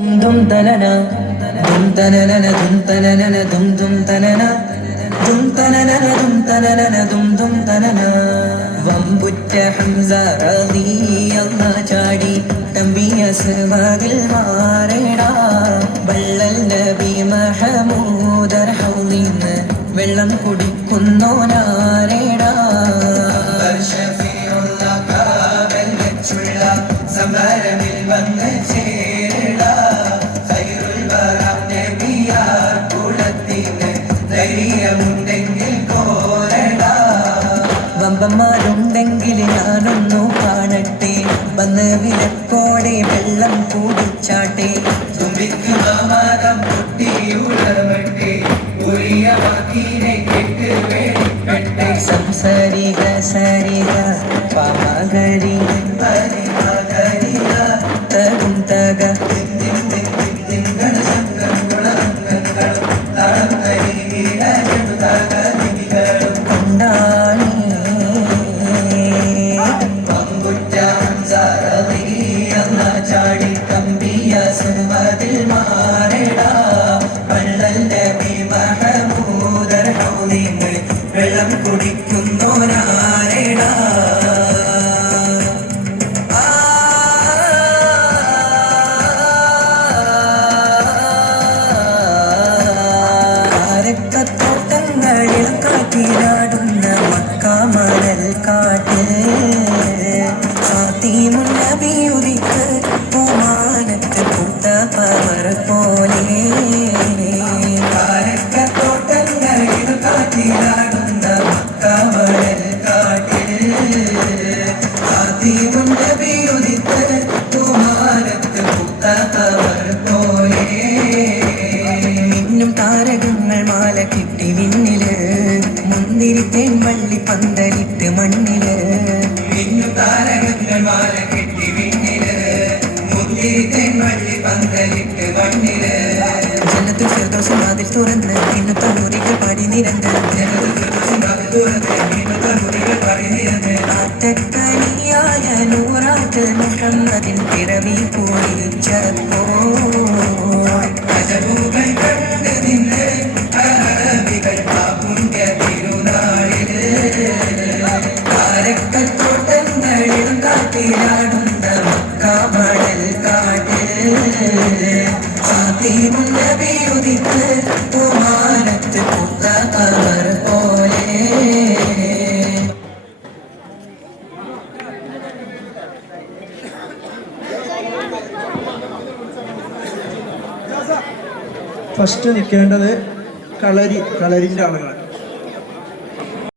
dum tanana dum tanana dum tanana dum dum tanana dum tanana dum tanana dum dum tanana വമ്പുറ്റ Hamza റളിയല്ലാഹു ചാടി തമ്പിയ സർവതിൽ മാറേടാ വള്ളൽ നബി മഹമൂദ് ഹൗലിന്ന് വെള്ളം കുടിക്കുന്നോനാരേടാ ഷഫീഉൽ അഖാബൽ വെച്ചുള്ള സമരമിൽ വന്ന് ചേരടാ ഖൈറുൽ വറ നബിയാർ കുലത്തിന് ധൈര്യമുണ്ടെങ്കിൽ കോരടാ വമ്പന്മാരുണ്ടെങ്കിൽ ഞാനൊന്നു കാണട്ടെ വന്ന് വിലക്കോടെ വെള്ളം കുടിച്ചാട്ടെ തുമ്പിക്കുന്ന മരം പൊട്ടിയുളവട്ടെ ഉരിയ വാക്കിനെ കേട്ട് പേടിക്കട്ടെ സംസരിക സരിക പമകരി പരിമകരിക തകും തക ചാടി തമ്പിയ സർവതിൽ മാറേടാ വള്ളൽ നബി മഹമൂദ് ഹൗലിന്ന് വെള്ളം കുടിക്കുന്നോനാരേടാ കാരക്കത്തോട്ടങ്ങളിൽ കാറ്റിലാടുന്ന മക്കാമണൽ കാട്ടിൽ നബി ഉദിക്ക് പൂമാനത്ത് പൂത്ത പവർ പോലെ കാരക്കത്തോട്ടങ്ങളിൽ കാറ്റിലാടുന്ന മക്കാമണൽ കാട്ടിൽ നബി ഉദിക്ക് പൂമാനത്ത് പൂത്ത പവർ പോലെ മിന്നും താരകങ്ങൾ മാല കിട്ടി വിണ്ണില് മുന്തിരിത്തേൻ വള്ളി പന്തലിട്ട് മണ്ണില് മിന്നും താരകങ്ങൾ മാല കിട്ടി വിണ്ണില് മുന്തിരിത്തേൻ വള്ളി പന്തലിട്ട് മണ്ണില് ജനത്തിൽ ഫിർദൗസ് വാതിൽ തുറന്ന് ഇന്നത്തെ മുറികൾ പാടി നിരന്ന് ജനത്തിൽ ഫിർദൗസ് വാതിൽ തുറന്ന് ഇന്നത്തെ മുറികൾ പാടി നിരന്ന് ആറ്റക്കനിയായ നൂറാറ്റ് മുഹമ്മദിൻ പിറവി കുറിച്ചപ്പോ അജബുകൾ കണ്ട് നിന്ന് അറബികൾ പാപുണ്യ തിരുനാളില് കാരക്കത്തോട്ടങ്ങളിൽ കാറ്റിലാടുന്ന മക്കാമണൽ കാട്ടിൽ ഫാത്തിമുൻ നബി ഉദിത്ത് പൂമാനത്ത് പൂത്ത ഖമർ പോലെ. ഫസ്റ്റ് നിൽക്കേണ്ടത് കളരിൻ്റെ ആളുകളാണ്.